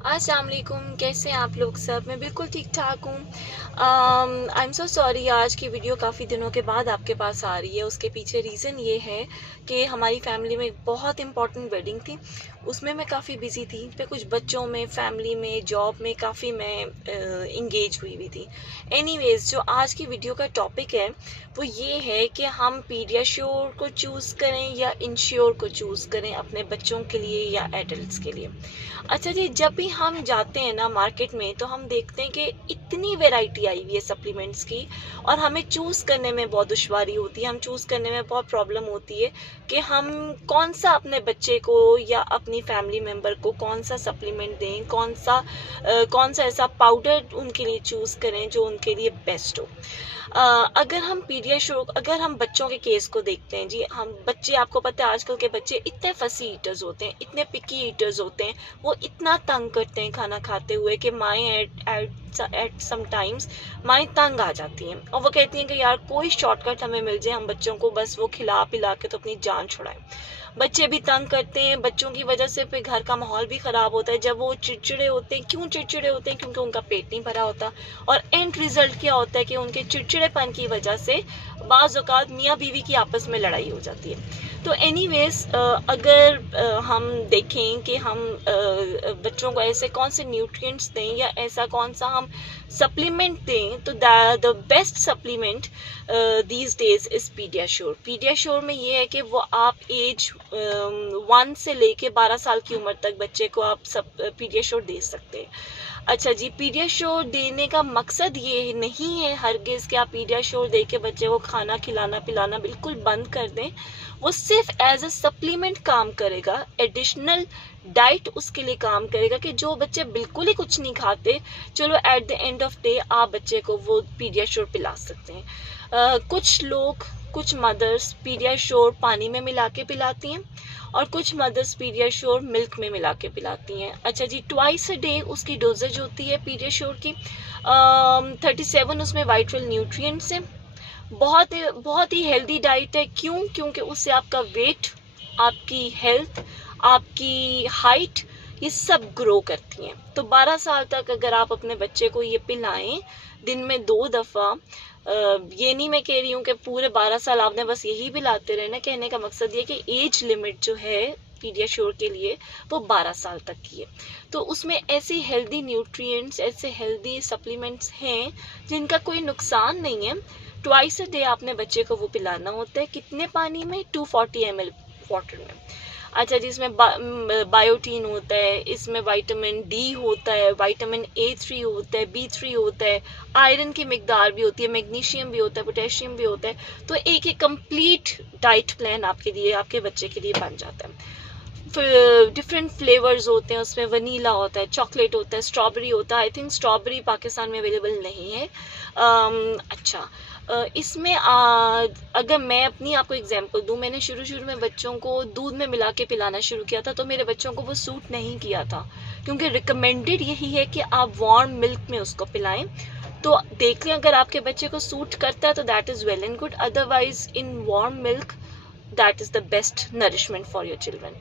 अस्सलाम वालेकुम, कैसे हैं आप लोग सब? मैं बिल्कुल ठीक ठाक हूँ। आई एम सो सॉरी, आज की वीडियो काफ़ी दिनों के बाद आपके पास आ रही है। उसके पीछे रीज़न ये है कि हमारी फैमिली में एक बहुत इम्पॉर्टेंट वेडिंग थी। उसमें मैं काफ़ी बिज़ी थी। फिर कुछ बच्चों में, फैमिली में, जॉब में काफ़ी मैं इंगेज हुई हुई थी। एनीवेज़, जो आज की वीडियो का टॉपिक है वो ये है कि हम पीडियाश्योर को चूज़ करें या इंश्योर को चूज़ करें अपने बच्चों के लिए या एडल्ट्स के लिए। अच्छा जी, जब भी हम जाते हैं ना मार्केट में, तो हम देखते हैं कि इतनी वैरायटी आई हुई है सप्लीमेंट्स की, और हमें चूज़ करने में बहुत दुश्वारी होती है, हम चूज़ करने में बहुत प्रॉब्लम होती है कि हम कौन सा अपने बच्चे को या अपनी फैमिली मेम्बर को कौन सा सप्लीमेंट दें, कौन सा ऐसा पाउडर उनके लिए चूज़ करें जो उनके लिए बेस्ट हो। अगर हम बच्चों के केस को देखते हैं जी, हम बच्चे, आपको पता है आजकल के बच्चे इतने फसी ईटर्स होते हैं, इतने पिकी ईटर्स होते हैं, वो इतना तंग करते हैं खाना खाते हुए कि माएँ एट सम टाइम्स माएँ तंग आ जाती हैं, और वो कहती हैं कि यार कोई शॉर्टकट हमें मिल जाए, हम बच्चों को बस वो खिला पिला के तो अपनी जान छुड़ाएं। बच्चे भी तंग करते हैं, बच्चों की वजह से फिर घर का माहौल भी ख़राब होता है। जब वो चिड़चिड़े होते हैं, क्यों चिड़चिड़े होते हैं? क्योंकि उनका पेट नहीं भरा होता, और एंड रिजल्ट क्या होता है कि उनके चिड़चिड़ेपन की वजह से बाज़ औक़ात मियाँ बीवी की आपस में लड़ाई हो जाती है। तो एनीवेज़, अगर हम देखें कि हम बच्चों को ऐसे कौन से न्यूट्रिएंट्स दें या ऐसा कौन सा हम सप्लीमेंट दें, तो the best supplement these days is PediaSure. PediaSure में ये है कि वो आप एज 1 से लेके 12 साल की उम्र तक बच्चे को आप सब पीडियाश्योर दे सकते हैं। अच्छा जी, पीडियाश्योर देने का मकसद ये नहीं है हरगिज़ कि आप पीडियाश्योर दे के बच्चे को खाना खिलाना पिलाना बिल्कुल बंद कर दें। वो सिर्फ एज अ सप्लीमेंट काम करेगा, एडिशनल डाइट उसके लिए काम करेगा कि जो बच्चे बिल्कुल ही कुछ नहीं खाते, चलो at the end of day आप बच्चे को वो पीडियाश्योर पिला सकते हैं। कुछ मदर्स पीडियाश्योर पानी में मिला के पिलाती हैं, और कुछ मदर्स पीडियाश्योर मिल्क में मिला के पिलाती हैं। अच्छा जी, ट्वाइस अ डे उसकी डोजेज होती है पीडियाश्योर की। 37 उसमें वाइटल न्यूट्रिएंट्स हैं। बहुत ही हेल्दी डाइट है। क्यों? क्योंकि उससे आपका वेट, आपकी हेल्थ, आपकी हाइट, ये सब ग्रो करती हैं। तो 12 साल तक अगर आप अपने बच्चे को ये पिलाएं दिन में 2 दफ़ा, ये नहीं मैं कह रही हूँ कि पूरे 12 साल आपने बस यही पिलाते रहना। कहने का मकसद ये कि एज लिमिट जो है पीडियाश्योर के लिए वो 12 साल तक की है। तो उसमें ऐसे हेल्दी न्यूट्रिएंट्स, ऐसे हेल्दी सप्लीमेंट्स हैं जिनका कोई नुकसान नहीं है। ट्वाइस अ डे आपने बच्चे को वो पिलाना होता है। कितने पानी में? 240 ml वाटर में। अच्छा जी, इसमें बायोटीन होता है, इसमें विटामिन डी होता है, विटामिन A3 होता है, B3 होता है, आयरन की मिकदार भी होती है, मैग्नीशियम भी होता है, पोटेशियम भी होता है। तो एक कंप्लीट डाइट प्लान आपके लिए, आपके बच्चे के लिए बन जाता है। डिफरेंट फ्लेवर्स होते हैं उसमें, वनीला होता है, चॉकलेट होता है, स्ट्रॉबेरी होता है। आई थिंक स्ट्रॉबेरी पाकिस्तान में अवेलेबल नहीं है। अच्छा, इसमें अगर मैं अपनी आपको एग्जांपल दूं, मैंने शुरू में बच्चों को दूध में मिला के पिलाना शुरू किया था, तो मेरे बच्चों को वो सूट नहीं किया था, क्योंकि रिकमेंडेड यही है कि आप वार्म मिल्क में उसको पिलाएं। तो देख लें, अगर आपके बच्चे को सूट करता है तो that is well and good, otherwise in warm milk that is the best nourishment for your children.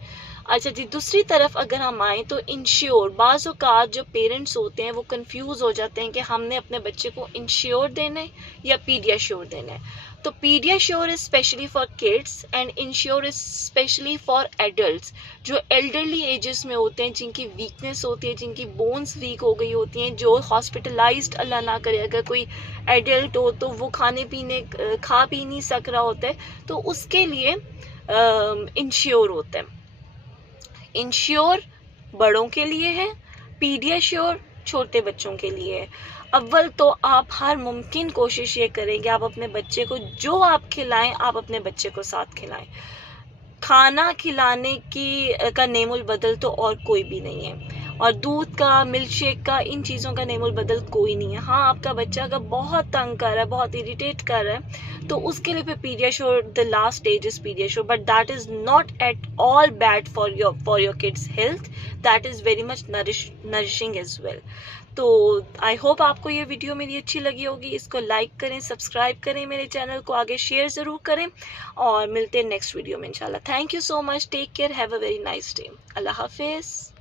अच्छा जी, दूसरी तरफ अगर हम आएँ तो इंश्योर, बाज़ औक़ात जो पेरेंट्स होते हैं वो कंफ्यूज हो जाते हैं कि हमने अपने बच्चे को इंश्योर देना है या पीडियाश्योर देना है। तो PediaSure is specially for kids and ensure is specially for adults, जो एल्डरली एजेस में होते हैं, जिनकी वीकनेस होती है, जिनकी बोन्स वीक हो गई होती हैं, जो हॉस्पिटलाइज्ड अल्लाह ना करे अगर कोई एडल्ट हो तो वो खा पी नहीं सक रहा होता है, तो उसके लिए इंश्योर होता है। इंश्योर बड़ों के लिए है, पीडियाश्योर छोटे बच्चों के लिए है। अव्वल तो आप हर मुमकिन कोशिश ये करें कि आप अपने बच्चे को जो आप खिलाएं, आप अपने बच्चे को साथ खिलाएं। खाना खिलाने की का नेमुल बदल तो और कोई भी नहीं है, और दूध का, मिल्क शेक का, इन चीज़ों का नेमुल बदल कोई नहीं है। हाँ, आपका बच्चा अगर बहुत तंग कर रहा है, बहुत इरिटेट कर रहा है, तो उसके लिए फिर PediaSure the last stage is PediaSure, but that is not at all bad for your kids health, that is very much nourishing as well. तो आई होप आपको ये वीडियो मेरी अच्छी लगी होगी। इसको लाइक करें, सब्सक्राइब करें, मेरे चैनल को आगे शेयर ज़रूर करें, और मिलते हैं नेक्स्ट वीडियो में इंशाल्लाह। Thank you so much, take care, have a very nice day, अल्लाह हाफिज़।